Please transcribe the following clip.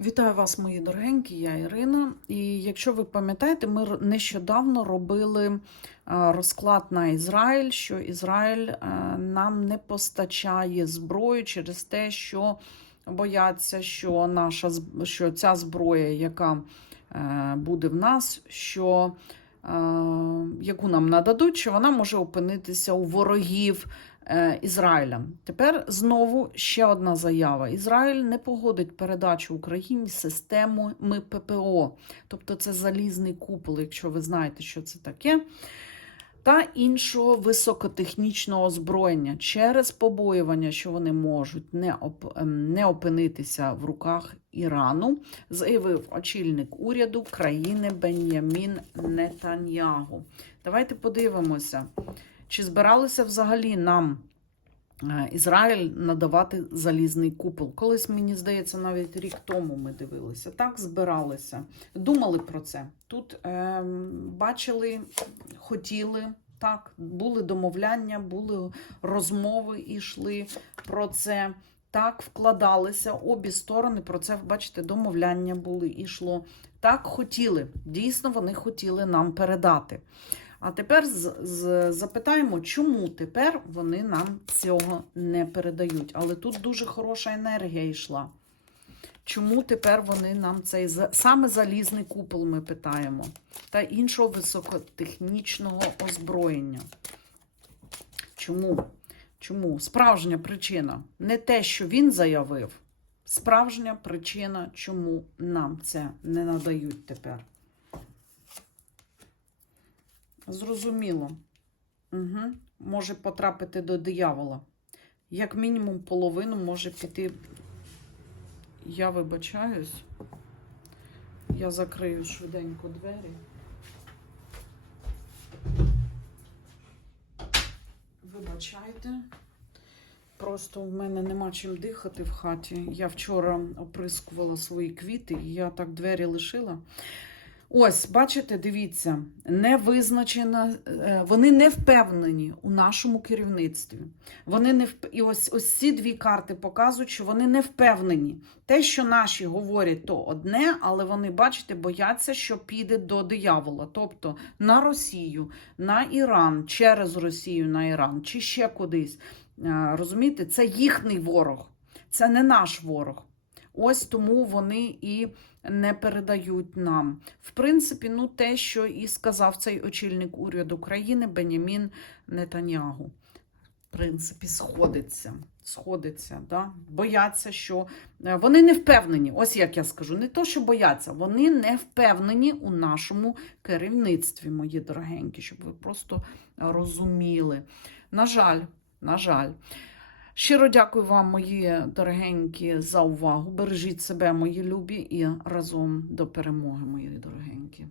Вітаю вас, мої дорогенькі, я Ірина. І якщо ви пам'ятаєте, ми нещодавно робили е, розклад на Ізраїль, що Ізраїль е, нам не постачає зброю через те, що бояться, що наша що ця зброя, яка е, буде в нас, що яку нам нададуть, що вона може опинитися у ворогів е, Ізраїля. Тепер знову ще одна заява: Ізраїль не погодить передачу Україні системи ППО, тобто це залізний купол, якщо ви знаєте, що це таке. Та іншого високотехнічного озброєння через побоювання, що вони можуть не, оп, ем, не опинитися в руках Ірану, заявив очільник уряду країни Бен'ямін Нетаньягу. Давайте подивимося, чи збиралися взагалі нам Ізраїль надавати залізний купол. Колись, мені здається, навіть рік тому ми дивилися. Так збиралися, думали про це. Тут е, бачили, хотіли. Так, були домовляння, були розмови, і йшли про це. Так, вкладалися обі сторони. Про це, бачите, домовляння були і йшло. Так хотіли. Дійсно, вони хотіли нам передати. А тепер запитаємо, чому тепер вони нам цього не передають. Але тут дуже хороша енергія йшла. Чому тепер вони нам цей саме залізний купол ми питаємо, та іншого високотехнічного озброєння? Чому? Чому? Справжня причина не те, що він заявив, справжня причина, чому нам це не надають тепер. Зрозуміло. Угу. Може потрапити до диявола. Як мінімум половину може піти. Я вибачаюсь. Я закрию швиденько двері. Вибачайте. Просто в мене нема чим дихати в хаті. Я вчора оприскувала свої квіти, і я так двері лишила. Ось, бачите, дивіться, не визначена, е, вони не впевнені у нашому керівництві. Вони не вп... І ось, ось ці дві карти показують, що вони не впевнені. Те, що наші говорять, то одне, але вони, бачите, бояться, що піде до диявола. Тобто на Росію, на Іран, через Росію на Іран, чи ще кудись. Е, Розумієте, це їхній ворог, це не наш ворог. Ось тому вони і не передають нам. В принципі, ну те, що і сказав цей очільник уряду країни Бенямін Нетанягу. В принципі, сходиться. Сходиться, да? бояться, що е, вони не впевнені. Ось як я скажу, не то, що бояться, вони не впевнені у нашому керівництві, мої дорогенькі, щоб ви просто розуміли. На жаль, на жаль. Щиро дякую вам, мої дорогенькі, за увагу. Бережіть себе, мої любі, і разом до перемоги, мої дорогенькі.